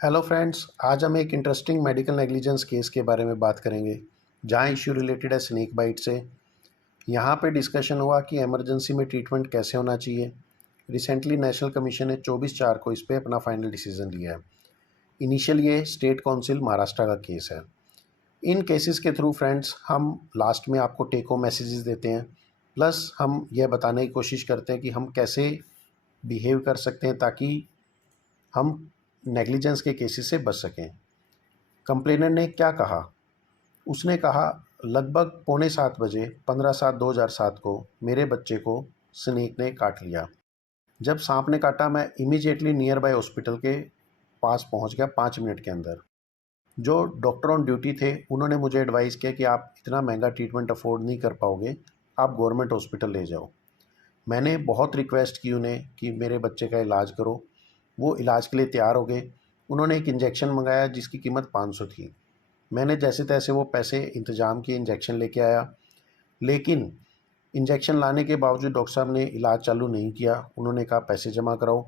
Hello friends, आज हम एक इंटरेस्टिंग मेडिकल नेग्लिजेंस केस के बारे में बात करेंगे जहां इश्यू रिलेटेड है स्नेक बाइट से। यहां पे डिस्कशन हुआ कि इमरजेंसी में ट्रीटमेंट कैसे होना चाहिए। रिसेंटली नेशनल कमीशन ने 24/4 को इस पे अपना फाइनल डिसीजन लिया है। इनिशियल ये स्टेट काउंसिल महाराष्ट्र का केस है। इन केसेस के थ्रू फ्रेंड्स हम लास्ट में आपको टेक होम मैसेजेस देते हैं, प्लस हम यह बताने की कोशिश करते हैं कि हम कैसे बिहेव कर सकते हैं ताकि हम नेग्लिजेंस के केसेस से बच सकें। कंप्लेनर ने क्या कहा? उसने कहा, लगभग पौने 7 बजे 15/7/2007 को मेरे बच्चे को स्नेक ने काट लिया। जब सांप ने काटा मैं इमीडिएटली नियर बाय हॉस्पिटल के पास पहुंच गया 5 मिनट के अंदर। जो डॉक्टर ऑन ड्यूटी थे उन्होंने मुझे एडवाइस किया कि आप इतना महंगा ट्रीटमेंट अफोर्ड नहीं कर पाओगे, आप गवर्नमेंट हॉस्पिटल ले जाओ। मैंने बहुत रिक्वेस्ट की उन्हें कि मेरे बच्चे का इलाज करो। वो इलाज के लिए तैयार हो गए। उन्होंने एक इंजेक्शन मंगाया जिसकी कीमत 500 थी। मैंने जैसे तैसे वो पैसे इंतज़ाम किए, इंजेक्शन लेके आया, लेकिन इंजेक्शन लाने के बावजूद डॉक्टर साहब ने इलाज चालू नहीं किया। उन्होंने कहा पैसे जमा कराओ।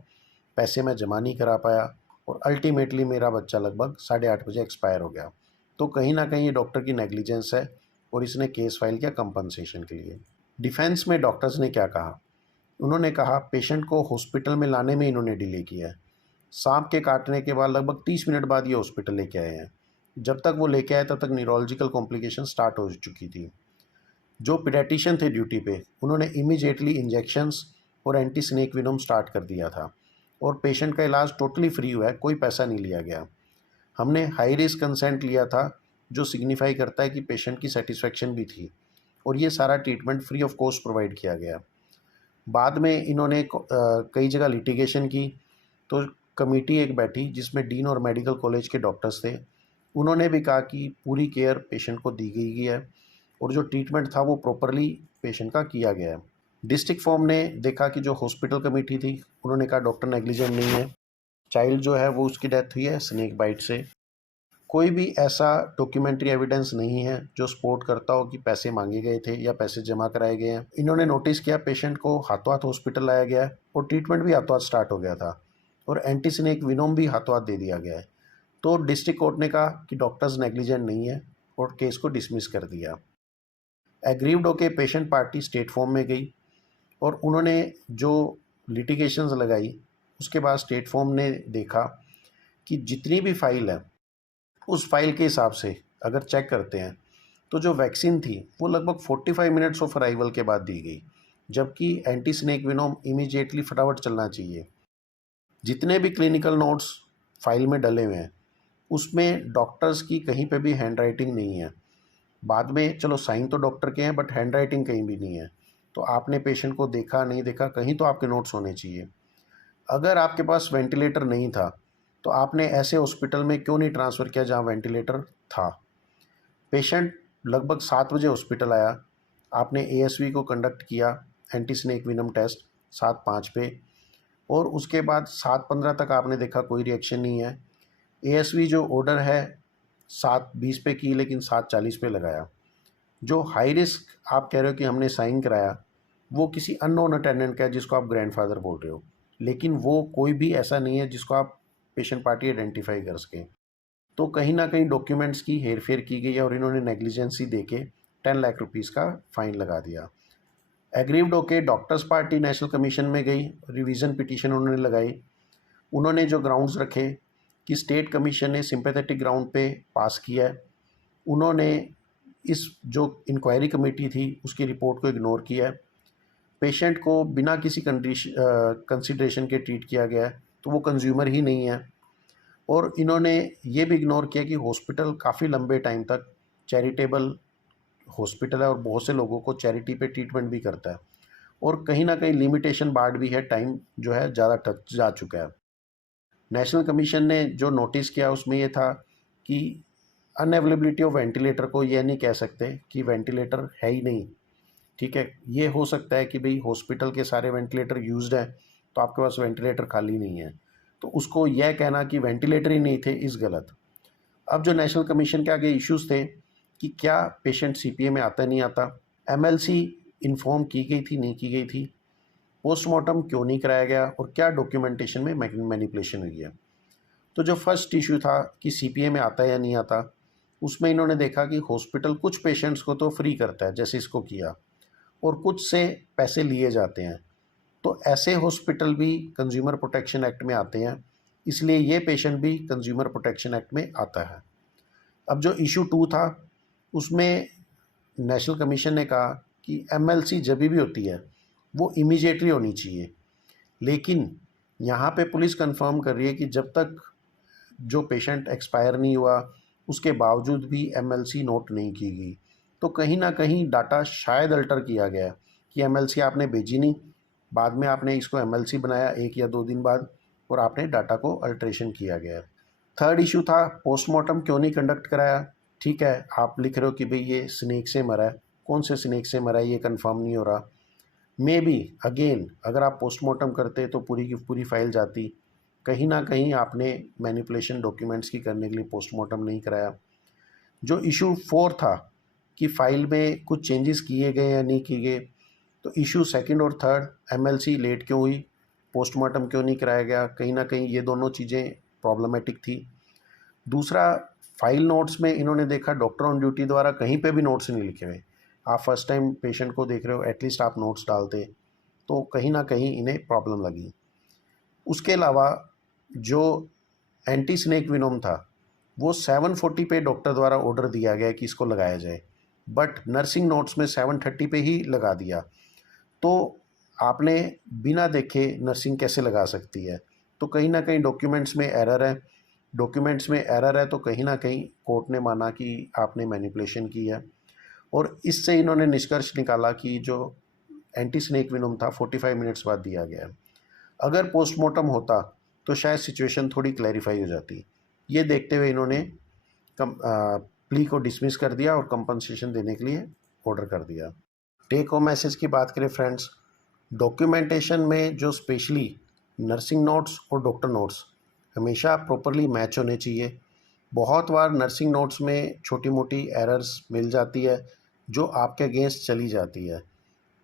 पैसे मैं जमा नहीं करा पाया और अल्टीमेटली मेरा बच्चा लगभग 8:30 बजे एक्सपायर हो गया। तो कहीं ना कहीं ये डॉक्टर की नेग्लिजेंस है और इसने केस फाइल किया कंपनसेशन के लिए। डिफेंस में डॉक्टर्स ने क्या कहा? उन्होंने कहा पेशेंट को हॉस्पिटल में लाने में इन्होंने डिले किया है। सांप के काटने के बाद लगभग 30 मिनट बाद ये हॉस्पिटल लेके आए हैं। जब तक वो लेके आए तब तक न्यूरोलॉजिकल कॉम्प्लिकेशन स्टार्ट हो चुकी थी। जो पीडियाट्रिशियन थे ड्यूटी पे उन्होंने इमीडिएटली इंजेक्शंस और एंटी स्नेक विनोम स्टार्ट कर दिया था और पेशेंट का इलाज टोटली फ्री हुआ है, कोई पैसा नहीं लिया गया। हमने हाई रिस्क कंसेंट लिया था जो सिग्निफाई करता है कि पेशेंट की सेटिस्फेक्शन भी थी और ये सारा treatment free of cost provide किया गया। बाद में इन्होंने कई जगह लिटिगेशन की तो कमेटी एक बैठी जिसमें डीन और मेडिकल कॉलेज के डॉक्टर्स थे। उन्होंने भी कहा कि पूरी केयर पेशेंट को दी गई है और जो ट्रीटमेंट था वो प्रॉपरली पेशेंट का किया गया है। डिस्ट्रिक्ट फॉर्म ने देखा कि जो हॉस्पिटल कमेटी थी उन्होंने कहा डॉक्टर नेग्लिजेंट नहीं है, चाइल्ड जो है वो उसकी डेथ हुई है स्नेक बाइट से। कोई भी ऐसा डॉक्यूमेंट्री एविडेंस नहीं है जो सपोर्ट करता हो कि पैसे मांगे गए थे या पैसे जमा कराए गए हैं। इन्होंने नोटिस किया पेशेंट को हाथों हाथ हॉस्पिटल लाया गया है और ट्रीटमेंट भी हाथों हाथ स्टार्ट हो गया था और एंटी स्नेक विनोम भी हाथों हाथ दे दिया गया है। तो डिस्ट्रिक्ट कोर्ट ने कहा कि डॉक्टर्स नेग्लिजेंट नहीं है और केस को डिसमिस कर दिया। एग्रीव्ड होकर पेशेंट पार्टी स्टेट फॉर्म में गई और उन्होंने जो लिटिगेशंस लगाई उसके बाद स्टेट फॉर्म ने देखा कि जितनी भी फाइल है उस फाइल के हिसाब से अगर चेक करते हैं तो जो वैक्सीन थी वो लगभग 45 मिनट्स ऑफ अराइवल के बाद दी गई, जबकि एंटी स्नेक विनोम इमीडिएटली फटाफट चलना चाहिए। जितने भी क्लिनिकल नोट्स फाइल में डले हुए हैं उसमें डॉक्टर्स की कहीं पे भी हैंड राइटिंग नहीं है। बाद में चलो साइन तो डॉक्टर के हैं बट हैंड राइटिंग कहीं भी नहीं है। तो आपने पेशेंट को देखा नहीं देखा, कहीं तो आपके नोट्स होने चाहिए। अगर आपके पास वेंटिलेटर नहीं था तो आपने ऐसे हॉस्पिटल में क्यों नहीं ट्रांसफ़र किया जहाँ वेंटिलेटर था? पेशेंट लगभग 7 बजे हॉस्पिटल आया, आपने एएसवी को कंडक्ट किया एंटी स्नेक विनम टेस्ट 7:05 पे और उसके बाद 7:15 तक आपने देखा कोई रिएक्शन नहीं है। एएसवी जो ऑर्डर है 7:20 पे की लेकिन 7:40 पे लगाया। जो हाई रिस्क आप कह रहे हो कि हमने साइन कराया वो किसी अननोन अटेंडेंट का है जिसको आप ग्रैंडफादर बोल रहे हो, लेकिन वो कोई भी ऐसा नहीं है जिसको आप पेशेंट पार्टी आइडेंटिफाई कर सकें। तो कहीं ना कहीं डॉक्यूमेंट्स की हेरफेर की गई है और इन्होंने नेग्लिजेंसी दे के 10 लाख रुपीज़ का फ़ाइन लगा दिया। एग्रीव्ड होके डॉक्टर्स पार्टी नेशनल कमीशन में गई, रिवीजन पिटीशन उन्होंने लगाई। उन्होंने जो ग्राउंड्स रखे कि स्टेट कमीशन ने सिंपैथेटिक ग्राउंड पे पास किया है, उन्होंने इस जो इंक्वायरी कमेटी थी उसकी रिपोर्ट को इग्नोर किया है। पेशेंट को बिना किसी कंसिडरेशन के ट्रीट किया गया है तो वो कंज्यूमर ही नहीं है। और इन्होंने ये भी इग्नोर किया कि हॉस्पिटल काफ़ी लंबे टाइम तक चैरिटेबल हॉस्पिटल है और बहुत से लोगों को चैरिटी पे ट्रीटमेंट भी करता है और कहीं ना कहीं लिमिटेशन बार्ड भी है, टाइम जो है ज़्यादा टच जा चुका है। नेशनल कमीशन ने जो नोटिस किया उसमें ये था कि अनअवेलेबिलिटी ऑफ वेंटिलेटर को ये नहीं कह सकते कि वेंटिलेटर है ही नहीं। ठीक है, ये हो सकता है कि भाई हॉस्पिटल के सारे वेंटिलेटर यूज्ड हैं तो आपके पास वेंटिलेटर खाली नहीं है, तो उसको यह कहना कि वेंटिलेटर ही नहीं थे इस गलत। अब जो नेशनल कमीशन के आगे इश्यूज थे कि क्या पेशेंट सीपीए में आता नहीं आता, एमएलसी इन्फॉर्म की गई थी नहीं की गई थी, पोस्टमार्टम क्यों नहीं कराया गया और क्या डॉक्यूमेंटेशन में मैनिपुलेशन हुई है। तो जो फर्स्ट इशू था कि सीपीए में आता है या नहीं आता, उसमें इन्होंने देखा कि हॉस्पिटल कुछ पेशेंट्स को तो फ्री करता है, जैसे इसको किया, और कुछ से पैसे लिए जाते हैं। तो ऐसे हॉस्पिटल भी कंज्यूमर प्रोटेक्शन एक्ट में आते हैं, इसलिए ये पेशेंट भी कंज्यूमर प्रोटेक्शन एक्ट में आता है। अब जो इशू 2 था, उसमें नेशनल कमीशन ने कहा कि एमएलसी जब भी होती है वो इमीडिएटली होनी चाहिए, लेकिन यहाँ पे पुलिस कंफर्म कर रही है कि जब तक जो पेशेंट एक्सपायर नहीं हुआ उसके बावजूद भी एमएलसी नोट नहीं की गई, तो कहीं ना कहीं डाटा शायद अल्टर किया गया है कि एमएलसी आपने भेजी नहीं, बाद में आपने इसको एमएलसी बनाया 1 या 2 दिन बाद, और आपने डाटा को अल्ट्रेशन किया गया है। थर्ड इशू था पोस्टमार्टम क्यों नहीं कंडक्ट कराया। ठीक है, आप लिख रहे हो कि भाई ये स्नेक से मरा है, कौन से स्नेक से मरा है ये कंफर्म नहीं हो रहा। मे बी अगेन अगर आप पोस्टमार्टम करते तो पूरी की पूरी फाइल जाती, कहीं ना कहीं आपने मैनिपुलेशन डॉक्यूमेंट्स की करने के लिए पोस्टमार्टम नहीं कराया। जो इशू 4 था कि फाइल में कुछ चेंजेस किए गए या नहीं किए गए, तो इशू सेकंड और थर्ड, एमएलसी लेट क्यों हुई, पोस्टमार्टम क्यों नहीं कराया गया, कहीं ना कहीं ये दोनों चीज़ें प्रॉब्लमेटिक थी। दूसरा, फाइल नोट्स में इन्होंने देखा डॉक्टर ऑन ड्यूटी द्वारा कहीं पे भी नोट्स नहीं लिखे हुए। आप फर्स्ट टाइम पेशेंट को देख रहे हो, एटलीस्ट आप नोट्स डालते, तो कहीं ना कहीं इन्हें प्रॉब्लम लगी। उसके अलावा जो एंटी स्नेक विनोम था वो 740 पे डॉक्टर द्वारा ऑर्डर दिया गया कि इसको लगाया जाए, बट नर्सिंग नोट्स में 730 पे ही लगा दिया। तो आपने बिना देखे नर्सिंग कैसे लगा सकती है, तो कहीं ना कहीं डॉक्यूमेंट्स में एरर है। डॉक्यूमेंट्स में एरर है तो कहीं ना कहीं कोर्ट ने माना कि आपने मैनिपुलेशन की है, और इससे इन्होंने निष्कर्ष निकाला कि जो एंटी स्नेक विनोम था 45 मिनट्स बाद दिया गया है। अगर पोस्टमार्टम होता तो शायद सिचुएशन थोड़ी क्लैरिफाई हो जाती। ये देखते हुए इन्होंने प्ली को डिसमिस कर दिया और कंपनसेशन देने के लिए ऑर्डर कर दिया। टेक होम मैसेज की बात करें फ्रेंड्स, डॉक्यूमेंटेशन में जो स्पेशली नर्सिंग नोट्स और डॉक्टर नोट्स हमेशा प्रॉपरली मैच होने चाहिए। बहुत बार नर्सिंग नोट्स में छोटी मोटी एरर्स मिल जाती है जो आपके अगेंस्ट चली जाती है,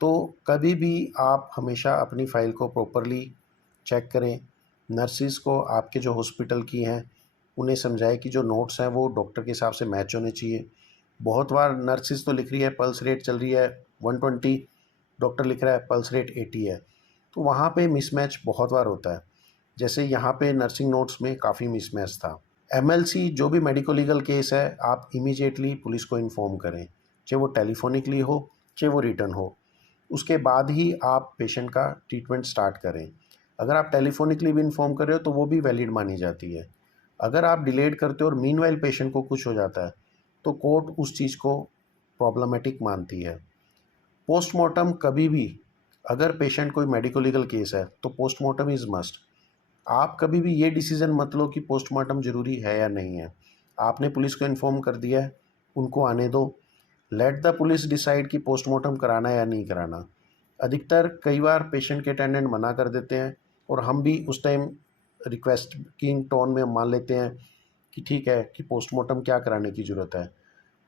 तो कभी भी आप हमेशा अपनी फ़ाइल को प्रॉपरली चेक करें। नर्सिस को आपके जो हॉस्पिटल की हैं उन्हें समझाएं कि जो नोट्स हैं वो डॉक्टर के हिसाब से मैच होने चाहिए। बहुत बार नर्सिस तो लिख रही है पल्स रेट चल रही है 120, डॉक्टर लिख रहा है पल्स रेट 80 है, तो वहाँ पे मिसमैच बहुत बार होता है। जैसे यहाँ पे नर्सिंग नोट्स में काफ़ी मिसमैच था। एमएलसी जो भी मेडिको लीगल केस है आप इमीडिएटली पुलिस को इन्फॉर्म करें, चाहे वो टेलीफोनिकली हो चाहे वो रिटर्न हो, उसके बाद ही आप पेशेंट का ट्रीटमेंट स्टार्ट करें। अगर आप टेलीफोनिकली भी इन्फॉर्म कर रहे हो तो वो भी वैलिड मानी जाती है। अगर आप डिलेड करते हो और मीनवाइल पेशेंट को कुछ हो जाता है तो कोर्ट उस चीज़ को प्रॉब्लमेटिक मानती है। पोस्टमार्टम कभी भी, अगर पेशेंट कोई मेडिको लीगल केस है तो पोस्टमार्टम इज़ मस्ट। आप कभी भी ये डिसीज़न मत लो कि पोस्टमार्टम ज़रूरी है या नहीं है। आपने पुलिस को इन्फॉर्म कर दिया है, उनको आने दो, लेट द पुलिस डिसाइड कि पोस्टमार्टम कराना है या नहीं कराना। अधिकतर कई बार पेशेंट के अटेंडेंट मना कर देते हैं और हम भी उस टाइम रिक्वेस्ट की टोन में मान लेते हैं कि ठीक है कि पोस्टमार्टम क्या कराने की ज़रूरत है।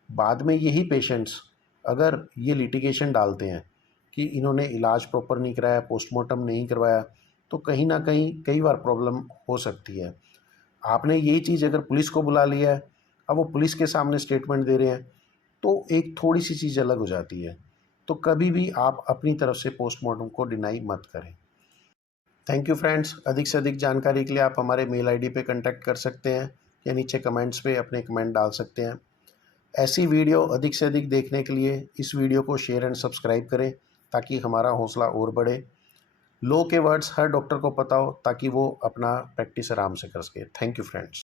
बाद में यही पेशेंट्स अगर ये लिटिगेशन डालते हैं कि इन्होंने इलाज प्रॉपर नहीं कराया, पोस्टमार्टम नहीं करवाया, तो कहीं ना कहीं कई बार प्रॉब्लम हो सकती है। आपने यही चीज़ अगर पुलिस को बुला लिया है, अब वो पुलिस के सामने स्टेटमेंट दे रहे हैं, तो एक थोड़ी सी चीज़ अलग हो जाती है। तो कभी भी आप अपनी तरफ से पोस्टमार्टम को डिनाई मत करें। Thank you friends. अधिक से अधिक जानकारी के लिए आप हमारे मेल आईडी पे कांटेक्ट कर सकते हैं या नीचे कमेंट्स पे अपने कमेंट डाल सकते हैं। ऐसी वीडियो अधिक से अधिक देखने के लिए इस वीडियो को शेयर एंड सब्सक्राइब करें ताकि हमारा हौसला और बढ़े। लॉ के वर्ड्स हर डॉक्टर को पता हो ताकि वो अपना प्रैक्टिस आराम से कर सके। Thank you friends.